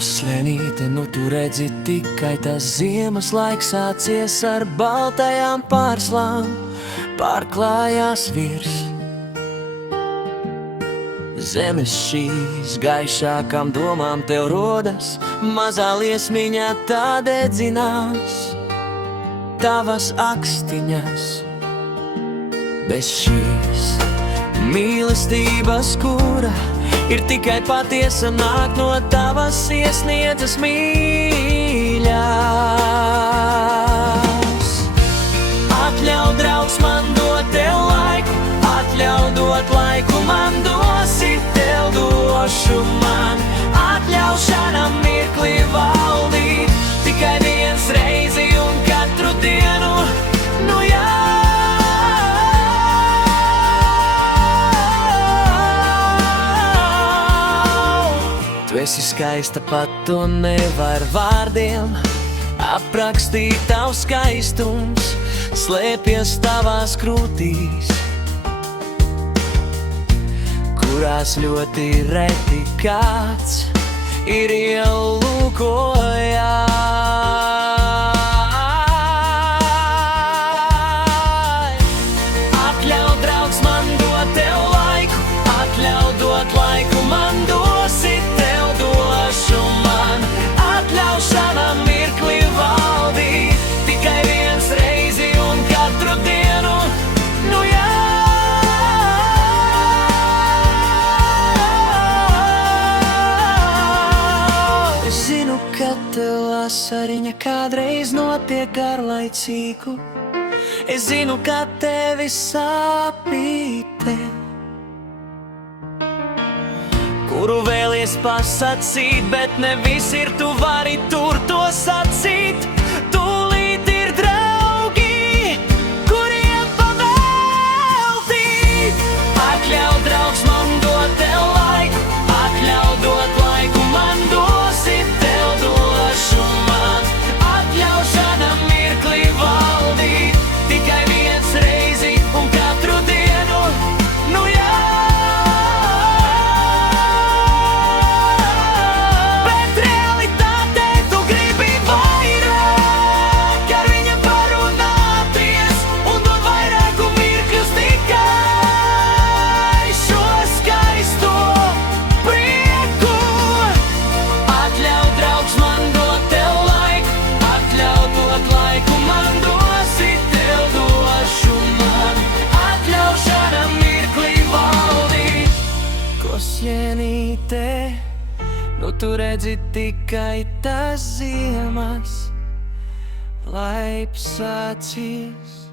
Slenīte, nu tu redzi tikai tas ziemas laiks sācies ar baltajām pārslām, pārklājās virs zemes šīs gaišākām domām tev rodas, mazā liesmiņā tā dedzinās tavas akstiņas. Bez šīs mīlestības, kura ir tikai patiesa, nāk no tavas iesniedzas mīļās. Atļauj, draugs, man dot tev laiku, atļauj dot laiku, man dosi, tev došu man. Atļauj šādam mirkli valdīt, tikai viens reizi un katru dienu, nu jā. Tu esi skaista, pat to nevar vārdiem aprakstīt. Tavs skaistums slēpjas tavās krūtīs, kurās ļoti reti kāds ir ielūkojās. Atļauj, draugs, man dot tev laiku, atļauj dot laiku, man dosi, tev došu man. Atļauj šādam mirkli valdīt, tikai viens reizi un katru dienu, nu jā. Es zinu, ka tev asariņa kādreiz notiek garlaicīgu. Es zinu, ka tevi sāpīte, kuru vēlies pasacīt, bet ne viss ir, tu vari tur to sacīt. Tūlīt ir draugi, kuriem pavēltīt. Atļauj, draugs, man dot tev laiku, atļauj dot laiku, man dosi, tev došu man. Atļauj šādam mirkli valdīt, tikai viens reizi un katru dienu, nu jā. Slenīte, nu tu redzi tikai tas ziemas laips acis.